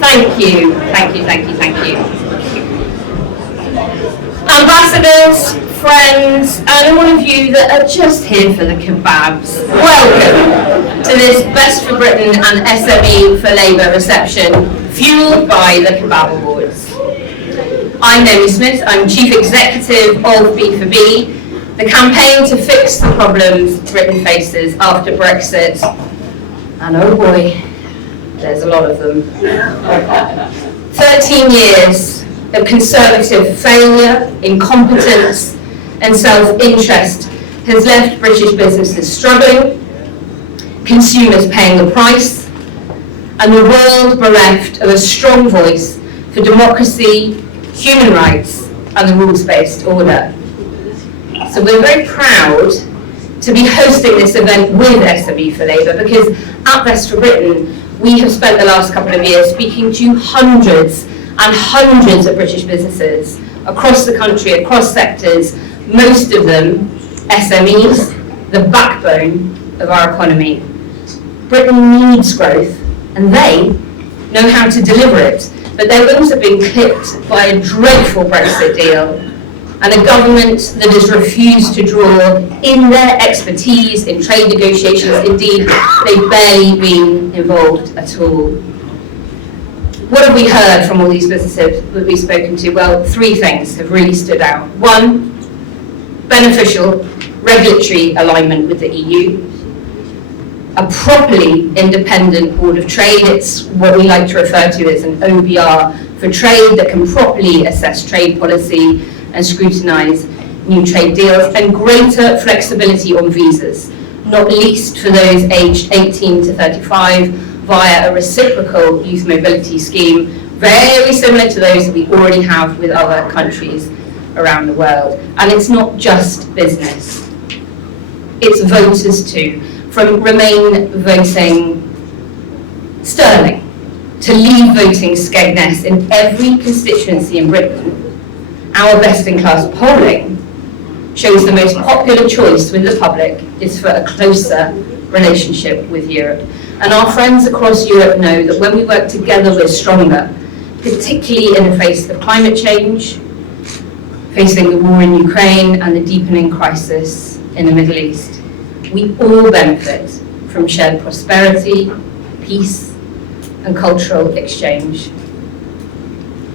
Thank you. Ambassadors, friends, and all of you that are just here for the kebabs, welcome to this Best for Britain and SME for Labour reception, fuelled by the Kebab Awards. I'm Naomi Smith, I'm Chief Executive of B4B, the campaign to fix the problems Britain faces after Brexit, and oh boy, there's a lot of them. 13 years of Conservative failure, incompetence and self-interest has left British businesses struggling, consumers paying the price, and the world bereft of a strong voice for democracy, human rights and the rules-based order. So we're very proud to be hosting this event with SME for Labour, because at Best for Britain we have spent the last couple of years speaking to hundreds and hundreds of British businesses across the country, across sectors, most of them SMEs, the backbone of our economy. Britain needs growth and they know how to deliver it, but they're also being clipped by a dreadful Brexit deal and a government that has refused to draw in their expertise in trade negotiations. Indeed, they've barely been involved at all. What have we heard from all these businesses that we've spoken to? Well, three things have really stood out. One, beneficial regulatory alignment with the EU, a properly independent board of trade. It's what we like to refer to as an OBR for trade that can properly assess trade policy and scrutinise new trade deals, and greater flexibility on visas, not least for those aged 18 to 35 via a reciprocal youth mobility scheme, very similar to those that we already have with other countries around the world. And it's not just business, it's voters too. From Remain voting Sterling to Leave voting Skegness, in every constituency in Britain, our best-in-class polling shows the most popular choice with the public is for a closer relationship with Europe. And our friends across Europe know that when we work together, we're stronger, particularly in the face of climate change, facing the war in Ukraine and the deepening crisis in the Middle East. We all benefit from shared prosperity, peace, and cultural exchange.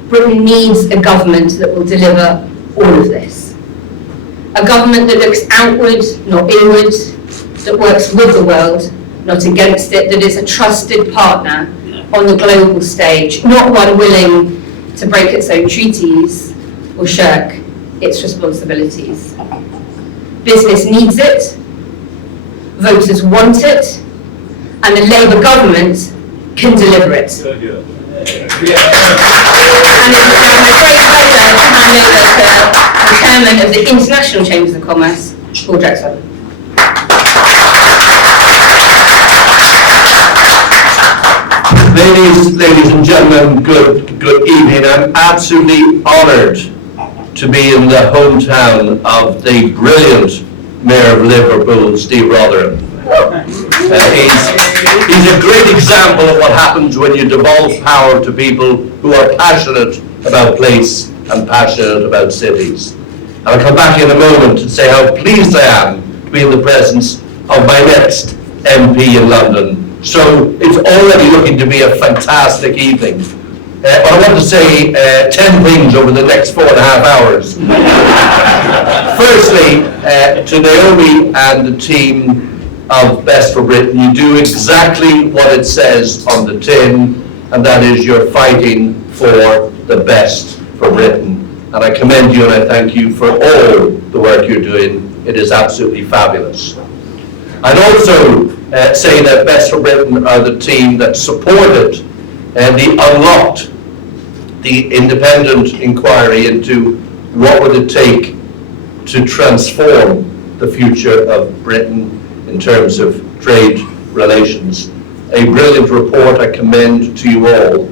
Britain needs a government that will deliver all of this. A government that looks outward, not inward, that works with the world, not against it, that is a trusted partner on the global stage, not one willing to break its own treaties or shirk its responsibilities. Business needs it, voters want it, and the Labour government can deliver it. And it's now my great pleasure to hand over to the Chairman of the International Chambers of Commerce, Paul Drechsler. Ladies and gentlemen, good evening. I'm absolutely honoured to be in the hometown of the brilliant Mayor of Liverpool, Steve Rotheram. He's a great example of what happens when you devolve power to people who are passionate about place and passionate about cities. And I'll come back in a moment and say how pleased I am to be in the presence of my next MP in London. So it's already looking to be a fantastic evening. But I want to say 10 things over the next 4.5 hours. Firstly, to Naomi and the team of Best for Britain, you do exactly what it says on the tin, and that is you're fighting for the best for Britain. And I commend you and I thank you for all the work you're doing. It is absolutely fabulous. I'd also say that Best for Britain are the team that supported unlocked the independent inquiry into what would it take to transform the future of Britain in terms of trade relations. a brilliant report I commend to you all,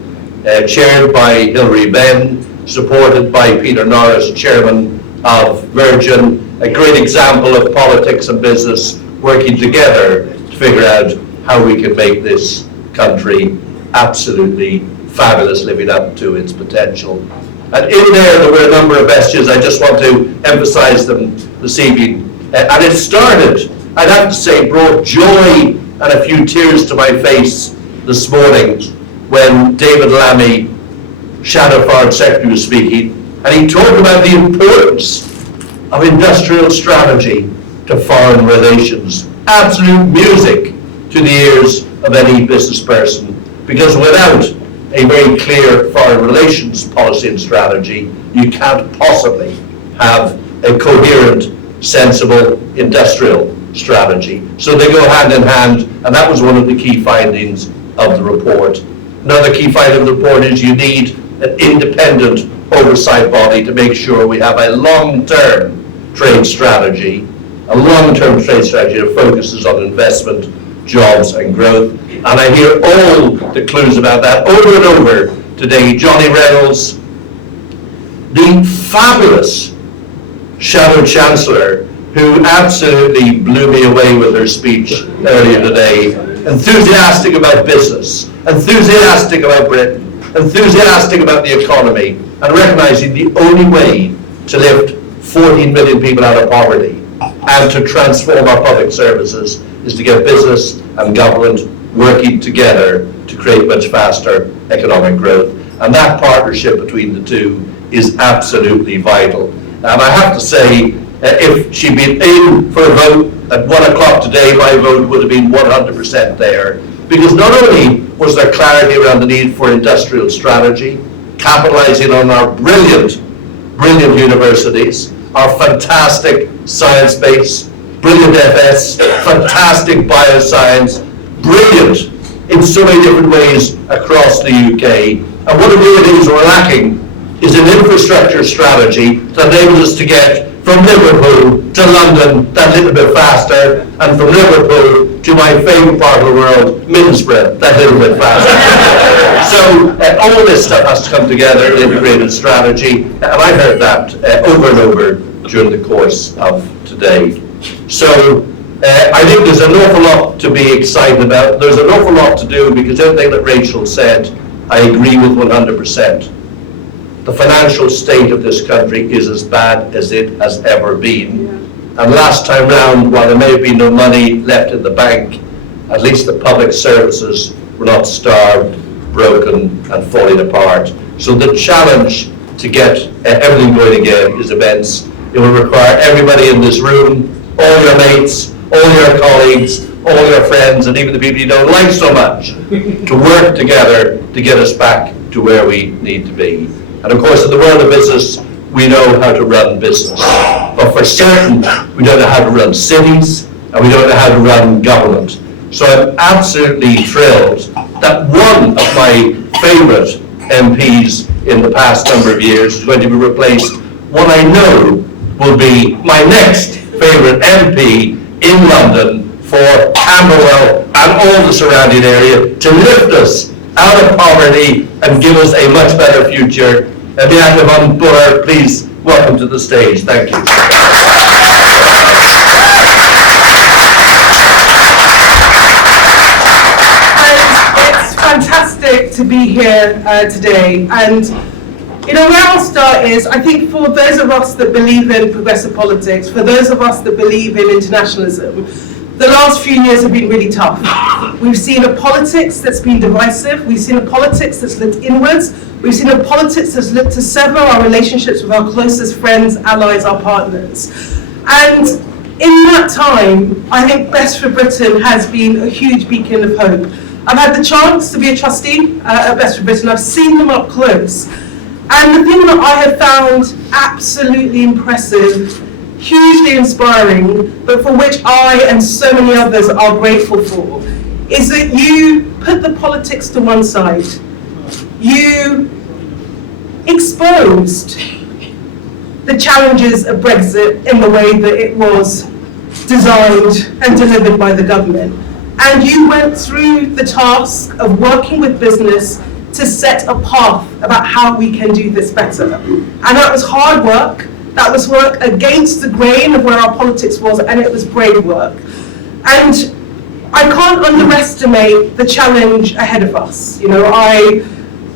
chaired by Hilary, Benn, supported by Peter Norris, chairman of Virgin, a great example of politics and business working together to figure out how we can make this country absolutely fabulous, living up to its potential. And in there were a number of messages. I just want to emphasize them this evening. And it started, I'd have to say, brought joy and a few tears to my face this morning when David Lammy, Shadow Foreign Secretary, was speaking, and he talked about the importance of industrial strategy to foreign relations. Absolute music to the ears of any business person, because without a very clear foreign relations policy and strategy, you can't possibly have a coherent, sensible industrial strategy. So they go hand in hand, and that was one of the key findings of the report. Another key finding of the report is you need an independent oversight body to make sure we have a long-term trade strategy, that focuses on investment, jobs and growth. And I hear all the clues about that over and over today. Johnny Reynolds, the fabulous Shadow Chancellor, who absolutely blew me away with her speech earlier today, enthusiastic about business, enthusiastic about Britain, enthusiastic about the economy, and recognizing the only way to lift 14 million people out of poverty and to transform our public services is to get business and government working together to create much faster economic growth. And that partnership between the two is absolutely vital. And I have to say, if she'd been in for a vote at 1 o'clock today, my vote would have been 100% there. Because not only was there clarity around the need for industrial strategy, capitalizing on our brilliant universities, our fantastic science base, brilliant FS, fantastic bioscience, brilliant in so many different ways across the UK. And one of the things we're lacking is an infrastructure strategy that enables us to get from Liverpool to London that little bit faster, and from Liverpool to my favourite part of the world, Middlesbrough, that little bit faster. So all this stuff has to come together in an integrated strategy, and I heard that over and over during the course of today. So I think there's an awful lot to be excited about. There's an awful lot to do, because everything that Rachel said, I agree with 100%. The financial state of this country is as bad as it has ever been. And last time round, while there may have been no money left in the bank, at least the public services were not starved, broken and falling apart. So the challenge to get everything going again is immense. It will require everybody in this room, all your mates, all your colleagues, all your friends, and even the people you don't like so much, to work together to get us back to where we need to be. And of course, in the world of business, we know how to run business. But for certain, we don't know how to run cities, and we don't know how to run government. So I'm absolutely thrilled that one of my favourite MPs in the past number of years is going to be replaced. One I know will be my next favourite MP in London for Camberwell and all the surrounding area, to lift us out of poverty and give us a much better future. Miatta, Fahnbulleh, please welcome to the stage. Thank you. It's fantastic to be here today. And you know, where I'll start is, I think for those of us that believe in progressive politics, for those of us that believe in internationalism, the last few years have been really tough. We've seen a politics that's been divisive. We've seen a politics that's looked inwards. We've seen a politics that's looked to sever our relationships with our closest friends, allies, our partners. And in that time, I think Best for Britain has been a huge beacon of hope. I've had the chance to be a trustee at Best for Britain. I've seen them up close. And the thing that I have found absolutely impressive, hugely inspiring, but for which I and so many others are grateful for, is that you put the politics to one side. You exposed the challenges of Brexit in the way that it was designed and delivered by the government. And you went through the task of working with business to set a path about how we can do this better. And that was hard work. That was work against the grain of where our politics was, and it was brave work. And I can't underestimate the challenge ahead of us. You know,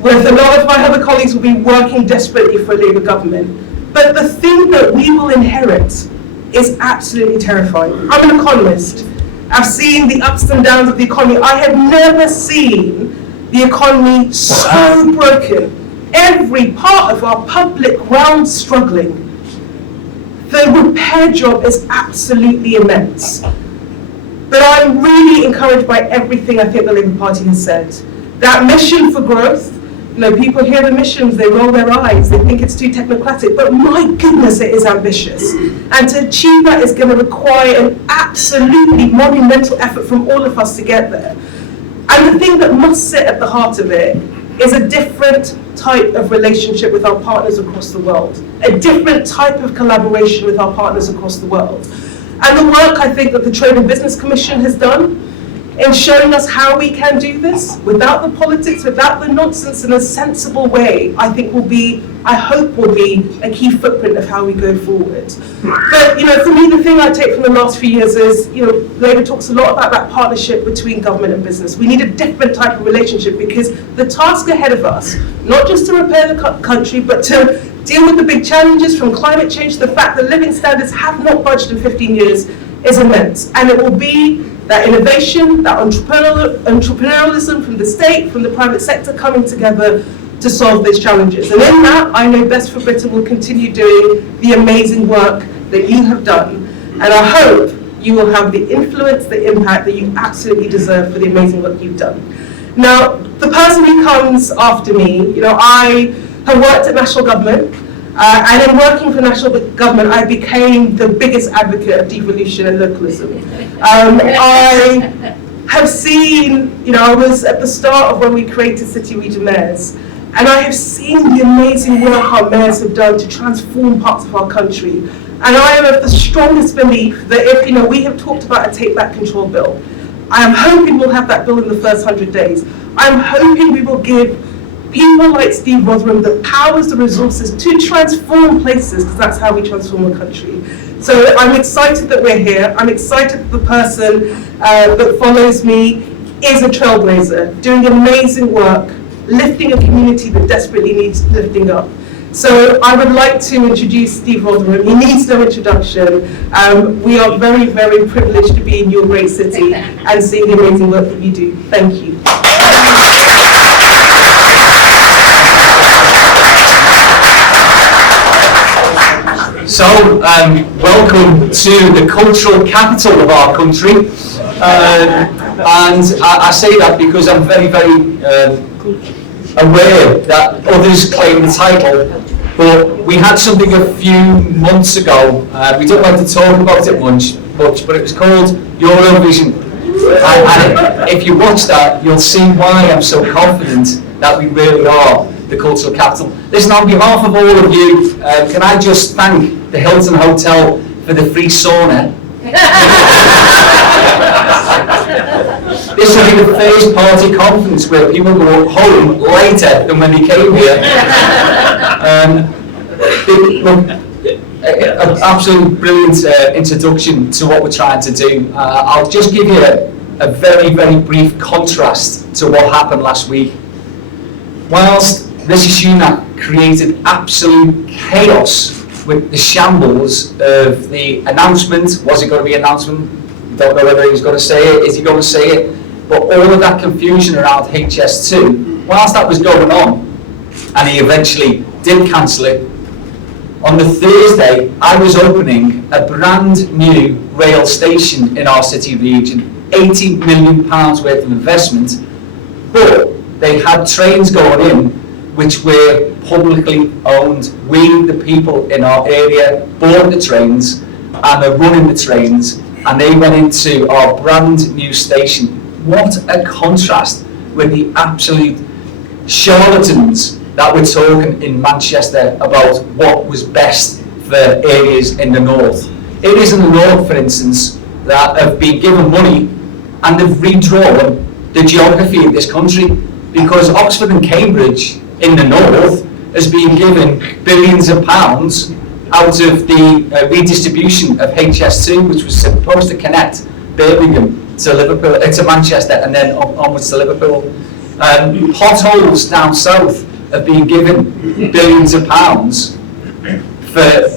with a lot of my other colleagues, will be working desperately for a Labour government. But the thing that we will inherit is absolutely terrifying. I'm an economist. I've seen the ups and downs of the economy. I have never seen the economy so broken. Every part of our public realm struggling. The repair job is absolutely immense. But I'm really encouraged by everything I think the Labour Party has said. That mission for growth, you know, people hear the missions, they roll their eyes, they think it's too technocratic, but my goodness, it is ambitious. And to achieve that is going to require an absolutely monumental effort from all of us to get there. And the thing that must sit at the heart of it is a different type of relationship with our partners across the world, a different type of collaboration with our partners across the world. And the work I think that the Trade and Business Commission has done in showing us how we can do this without the politics, without the nonsense, in a sensible way, I think I hope will be a key footprint of how we go forward. But, you know, for me, the thing I take from the last few years is, you know, Labour talks a lot about that partnership between government and business. We need a different type of relationship because the task ahead of us, not just to repair the country, but to deal with the big challenges from climate change, the fact that living standards have not budged in 15 years is immense. And it will be that innovation, that entrepreneurialism from the state, from the private sector coming together to solve these challenges. And in that, I know Best for Britain will continue doing the amazing work that you have done. And I hope you will have the influence, the impact that you absolutely deserve for the amazing work you've done. Now, the person who comes after me, you know, I have worked at national government, and in working for national government, I became the biggest advocate of devolution and localism. I have seen, you know, I was at the start of when we created city region mayors, and I have seen the amazing work our mayors have done to transform parts of our country. And I am of the strongest belief that if, you know, we have talked about a Take Back Control bill, I am hoping we'll have that bill in the first 100 days. I'm hoping we will give people like Steve Rotheram the powers, the resources to transform places, because that's how we transform a country. So I'm excited that we're here. I'm excited that the person that follows me is a trailblazer, doing amazing work, lifting a community that desperately needs lifting up. So I would like to introduce Steve Rotheram. He needs no introduction. We are very, very privileged to be in your great city and seeing the amazing work that you do. Thank you. So, welcome to the cultural capital of our country, and I say that because I'm very, very aware that others claim the title, but we had something a few months ago, we don't like to talk about it much, but it was called Eurovision, and if you watch that, you'll see why I'm so confident that we really are the cultural capital. Listen, on behalf of all of you, can I just thank the Hilton Hotel for the free sauna. This will be the first party conference where people go home later than when they came here. An absolutely brilliant introduction to what we're trying to do. I'll just give you a very, very brief contrast to what happened last week. Whilst Rishi Sunak created absolute chaos with the shambles of the announcement. Was it going to be an announcement? We don't know whether he was going to say it. Is he going to say it? But all of that confusion around HS2, whilst that was going on, and he eventually did cancel it, on the Thursday I was opening a brand new rail station in our city region, £80 million worth of investment, but they had trains going in which were publicly owned. We, the people in our area, bought the trains and are running the trains, and they went into our brand new station. What a contrast with the absolute charlatans that were talking in Manchester about what was best for areas in the north. Areas in the north, for instance, that have been given money and they've redrawn the geography of this country, because Oxford and Cambridge in the north has been given billions of pounds out of the redistribution of HS2, which was supposed to connect Birmingham to Liverpool, to Manchester, and then onwards to Liverpool. Potholes down south have been given billions of pounds for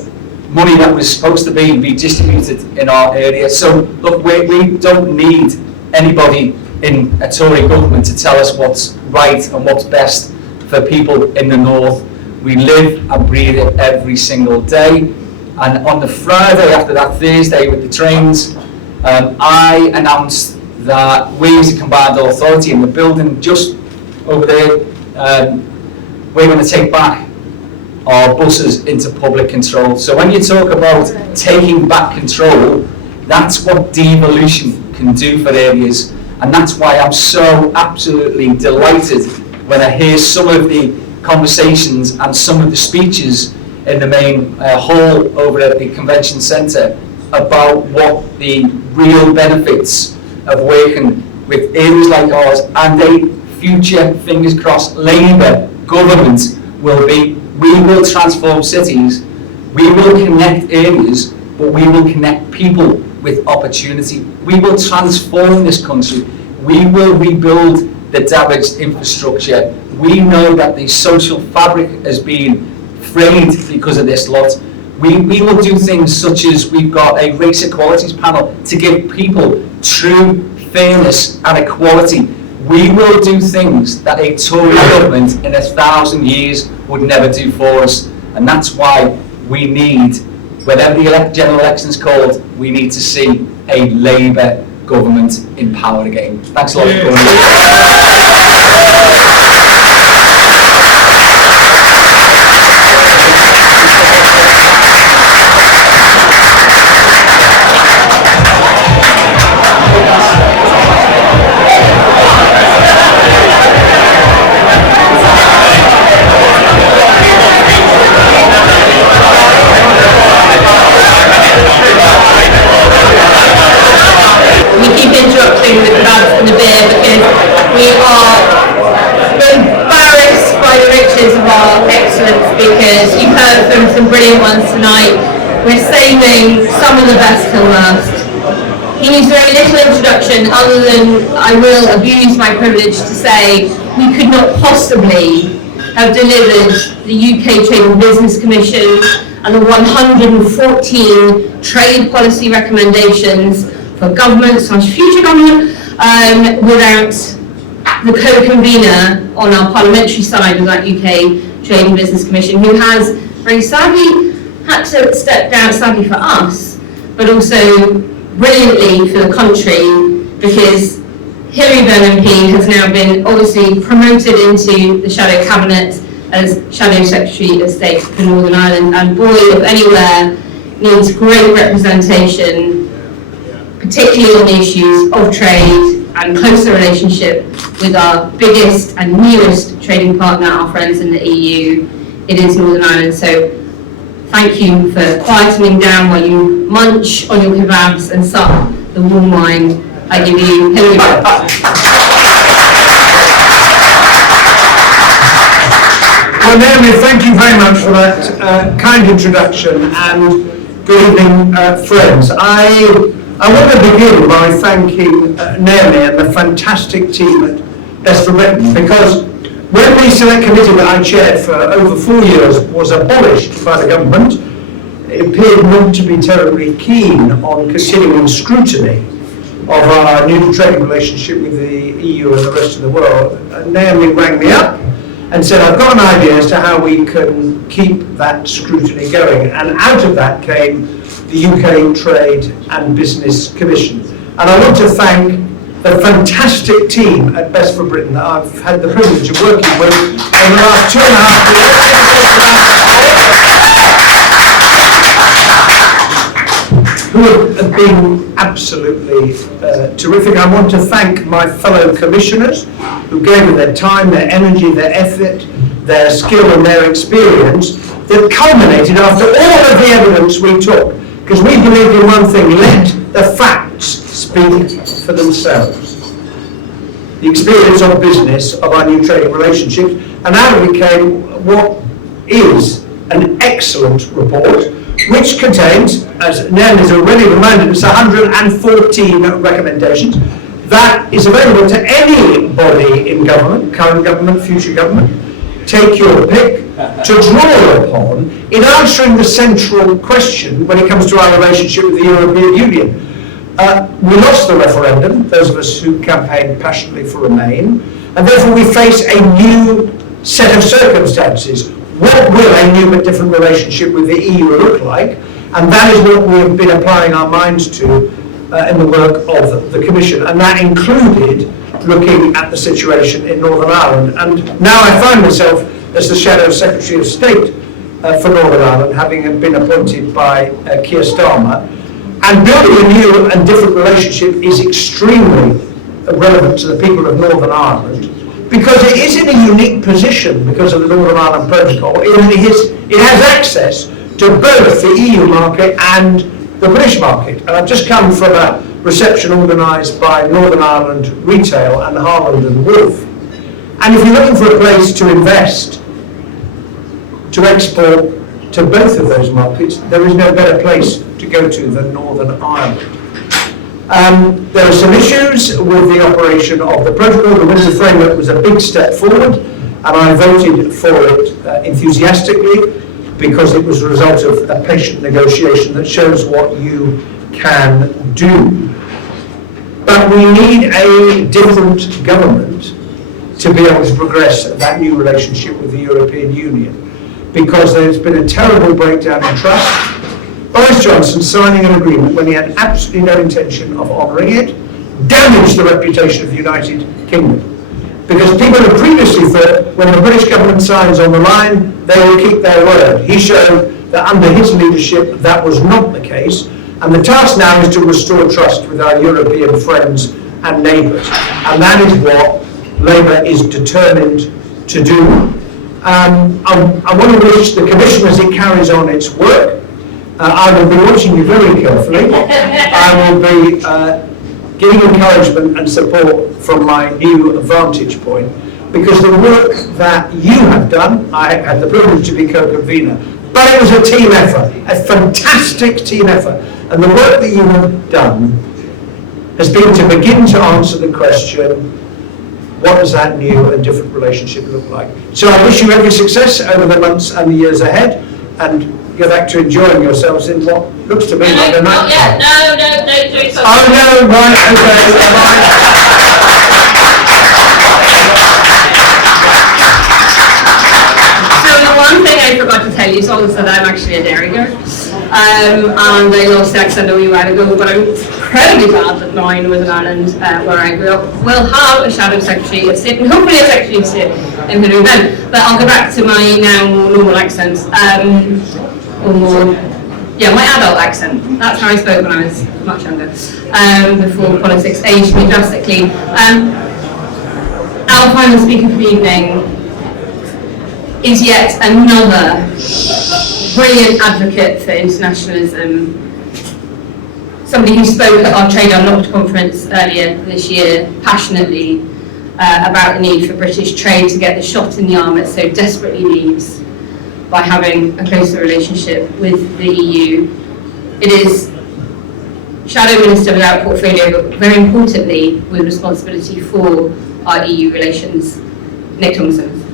money that was supposed to be redistributed in our area. So look, we don't need anybody in a Tory government to tell us what's right and what's best for people in the north. We live and breathe it every single day. And on the Friday after that Thursday with the trains, I announced that we as a combined authority in the building just over there, we're going to take back our buses into public control. So when you talk about taking back control, that's what devolution can do for areas. And that's why I'm so absolutely delighted when I hear some of the conversations and some of the speeches in the main hall over at the convention centre about what the real benefits of working with areas like ours and a future, fingers crossed, Labour government will be. We will transform cities, we will connect areas, but we will connect people with opportunity. We will transform this country. We will rebuild the damaged infrastructure. We know that the social fabric has been frayed because of this lot. We will do things such as we've got a race equalities panel to give people true fairness and equality. We will do things that a Tory government in 1,000 years would never do for us. And that's why we need, whenever the general election is called, we need to see a Labour government in power again. Thanks a lot for coming. Interrupting the kebabs and the beer because we are embarrassed by the riches of our excellent speakers. You've heard from some brilliant ones tonight. We're saving some of the best till last. He needs very little introduction other than I will abuse my privilege to say we could not possibly have delivered the UK Trade and Business Commission and the 114 trade policy recommendations for government/future government without the co-convener on our parliamentary side of that UK Trade and Business Commission, who has very sadly had to step down, sadly for us, but also brilliantly for the country, because Hilary Benn MP has now been obviously promoted into the Shadow Cabinet as Shadow Secretary of State for Northern Ireland, and boy, if anywhere, needs great representation, particularly on the issues of trade and closer relationship with our biggest and newest trading partner, our friends in the EU. It is Northern Ireland. So thank you for quietening down while you munch on your kebabs and sup the warm wine. I give you Hilary. Well, Naomi, thank you very much for that kind introduction, and good evening, friends. I want to begin by thanking Naomi and the fantastic team at Best for Britain, because when the select committee that I chaired for over 4 years was abolished by the government, it appeared not to be terribly keen on continuing scrutiny of our new trading relationship with the EU and the rest of the world. Naomi rang me up and said, I've got an idea as to how we can keep that scrutiny going. And out of that came the UK Trade and Business Commission. And I want to thank the fantastic team at Best for Britain that I've had the privilege of working with over the last 2.5 years, who have been absolutely terrific. I want to thank my fellow commissioners who gave me their time, their energy, their effort, their skill and their experience that culminated after all of the evidence we took. Because we believe in one thing, let the facts speak for themselves the experience of business of our new trading relationships, and out of it came what is an excellent report, which contains, as Naomi has already reminded us, 114 recommendations. That is available to anybody in government, current government, future government. Take your pick, to draw upon in answering the central question when it comes to our relationship with the European Union. We lost the referendum, those of us who campaigned passionately for Remain, and therefore we face a new set of circumstances. What will a new but different relationship with the EU look like? And that is what we have been applying our minds to in the work of the Commission, and that included looking at the situation in Northern Ireland. And now I find myself as the Shadow Secretary of State for Northern Ireland, having been appointed by Keir Starmer. And building a new and different relationship is extremely relevant to the people of Northern Ireland, because it is in a unique position because of the Northern Ireland Protocol. It has access to both the EU market and the British market. And I've just come from a reception organised by Northern Ireland Retail and Harland and Wolff. And if you're looking for a place to invest, to export to both of those markets, there is no better place to go to than Northern Ireland. There are some issues with the operation of the protocol. The Windsor Framework was a big step forward, and I voted for it enthusiastically, because it was a result of a patient negotiation that shows what you can do. But we need a different government to be able to progress that new relationship with the European Union, because there's been a terrible breakdown in trust. Boris Johnson signing an agreement when he had absolutely no intention of honouring it damaged the reputation of the United Kingdom. Because people had previously thought when the British government signs on the line, they will keep their word. He showed that under his leadership that was not the case, and the task now is to restore trust with our European friends and neighbours, and that is what Labour is determined to do. I want to wish the Commission, as it carries on its work, I will be watching you very carefully. I will be giving encouragement and support from my new vantage point, because the work that you have done, I had the privilege to be co-convener, but it was a team effort, a fantastic team effort, and the work that you have done has been to begin to answer the question, what does that new and different relationship look like? So I wish you every success over the months and the years ahead, and go back to enjoying yourselves in what looks to me like a night. Oh no, right, okay, right. So the one thing I forgot to tell you is also that I'm actually a dairy girl. And I lost the accent a wee while ago, but I'm incredibly glad that now in Northern Ireland, where I grew up, will have a Shadow Secretary of State, and hopefully a Secretary of State in Hilary Benn. But I'll go back to my now more normal accent, or more, yeah, my adult accent. That's how I spoke when I was much younger, before politics aged me drastically. Our final speaker for the evening is yet another brilliant advocate for internationalism. Somebody who spoke at our Trade Unlocked conference earlier this year passionately about the need for British trade to get the shot in the arm it so desperately needs by having a closer relationship with the EU. It is Shadow Minister without portfolio, but very importantly with responsibility for our EU relations, Nick Thomas-Symonds.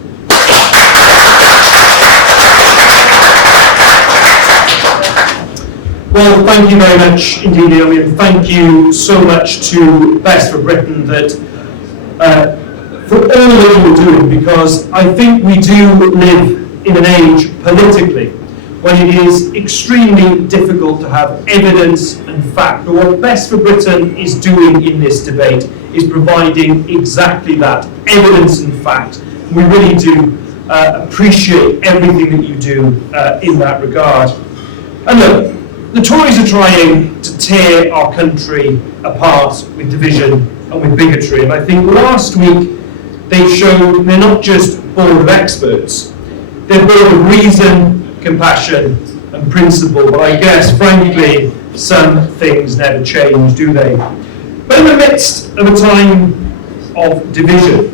Well, thank you very much indeed, Naomi, and thank you so much to Best for Britain for all that you're doing, because I think we do live in an age politically when it is extremely difficult to have evidence and fact. But what Best for Britain is doing in this debate is providing exactly that, evidence and fact. We really do appreciate everything that you do in that regard. And look, the Tories are trying to tear our country apart with division and with bigotry, and I think last week they showed they're not just bored of experts, they're bored of reason, compassion and principle, but I guess frankly some things never change, do they? But in the midst of a time of division,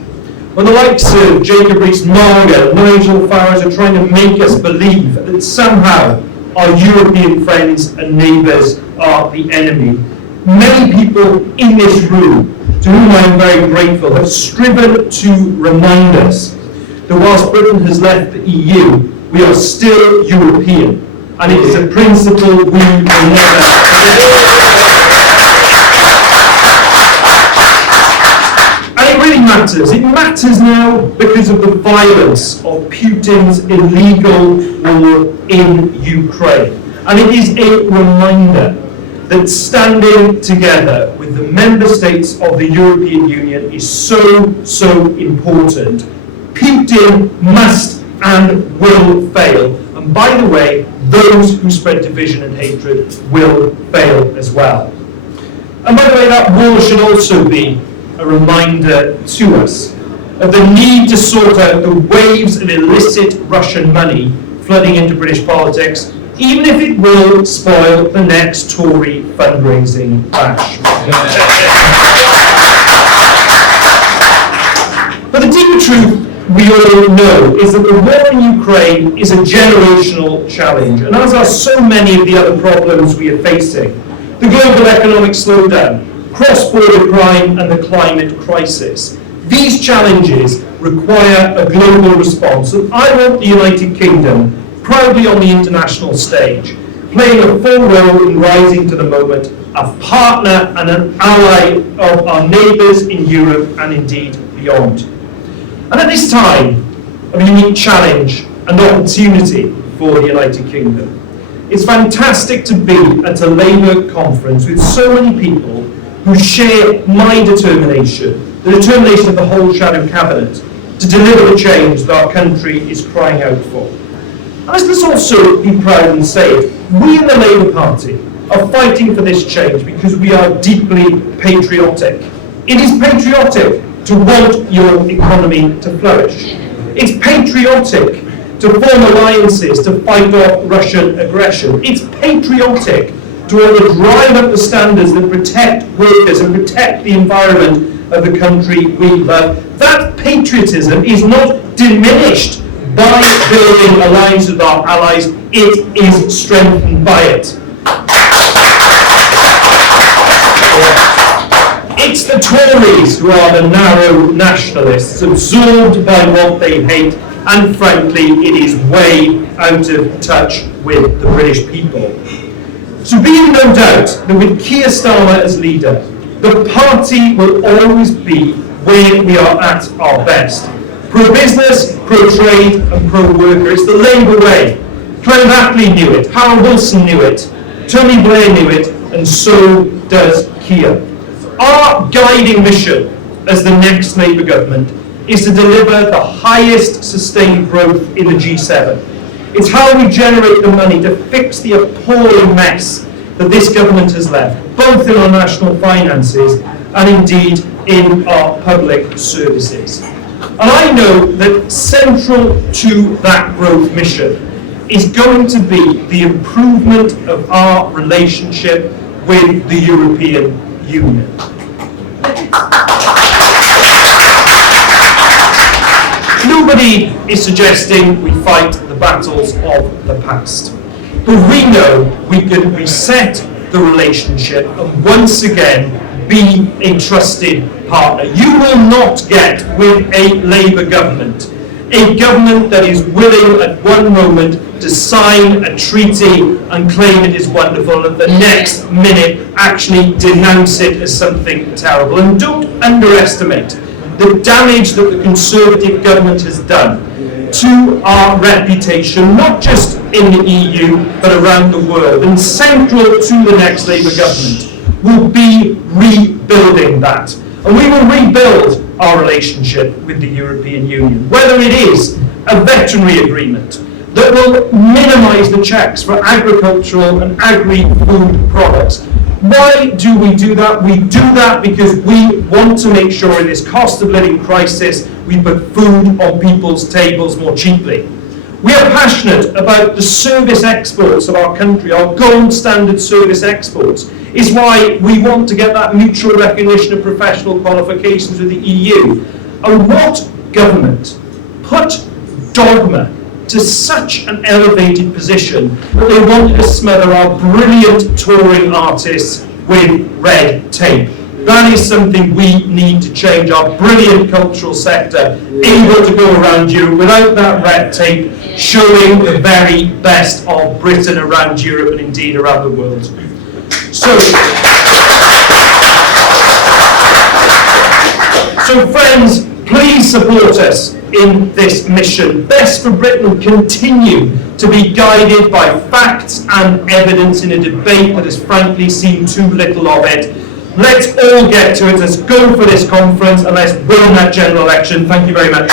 when the likes of Jacob Rees-Mogg, Nigel Farage are trying to make us believe that somehow our European friends and neighbours are the enemy, many people in this room, to whom I am very grateful, have striven to remind us that whilst Britain has left the EU, we are still European, and it is a principle we will never. And it really matters. It matters now because of the violence of Putin's illegal war in Ukraine. And it is a reminder that standing together with the member states of the European Union is so, so important. Putin must and will fail. And by the way, those who spread division and hatred will fail as well. And by the way, that war should also be a reminder to us of the need to sort out the waves of illicit Russian money flooding into British politics, even if it will spoil the next Tory fundraising bash. But the deeper truth we all know is that the war in Ukraine is a generational challenge, and as are so many of the other problems we are facing, the global economic slowdown, cross-border crime and the climate crisis. These challenges require a global response, and I want the United Kingdom proudly on the international stage, playing a full role in rising to the moment, a partner and an ally of our neighbours in Europe and indeed beyond. And at this time of unique challenge and opportunity for the United Kingdom, it's fantastic to be at a Labour conference with so many people who share my determination, the determination of the whole Shadow Cabinet, to deliver the change that our country is crying out for. And let's also be proud and say it. We in the Labour Party are fighting for this change because we are deeply patriotic. It is patriotic to want your economy to flourish. It's patriotic to form alliances to fight off Russian aggression. It's patriotic to want to drive up the standards that protect workers and protect the environment of the country we love. That patriotism is not diminished by building alliances with our allies, it is strengthened by it. It's the Tories who are the narrow nationalists, absorbed by what they hate, and frankly, it is way out of touch with the British people. So be in no doubt that with Keir Starmer as leader, the party will always be where we are at our best. Pro-business, pro-trade and pro-worker. It's the Labour way. Clement Attlee knew it, Harold Wilson knew it, Tony Blair knew it, and so does Keir. Our guiding mission as the next Labour government is to deliver the highest sustained growth in the G7. It's how we generate the money to fix the appalling mess that this government has left, both in our national finances and indeed in our public services. And I know that central to that growth mission is going to be the improvement of our relationship with the European Union. Nobody is suggesting we fight the battles of the past. But we know we can reset the relationship and once again be a trusted partner. You will not get with a Labour government a government that is willing at one moment to sign a treaty and claim it is wonderful and the next minute actually denounce it as something terrible. And don't underestimate the damage that the Conservative government has done to our reputation, not just in the EU, but around the world. And central to the next Labour government will be rebuilding that. And we will rebuild our relationship with the European Union, whether it is a veterinary agreement that will minimise the checks for agricultural and agri-food products. Why do we do that? We do that because we want to make sure in this cost of living crisis we put food on people's tables more cheaply. We are passionate about the service exports of our country, our gold standard service exports. Is why we want to get that mutual recognition of professional qualifications with the EU. And what government put dogma to such an elevated position that they wanted to smother our brilliant touring artists with red tape? That is something we need to change. Our brilliant cultural sector able to go around Europe without that red tape, showing the very best of Britain around Europe and indeed around the world. So friends, please support us in this mission. Best for Britain continue to be guided by facts and evidence in a debate that has frankly seen too little of it. Let's all get to it. Let's go for this conference and let's win that general election. Thank you very much.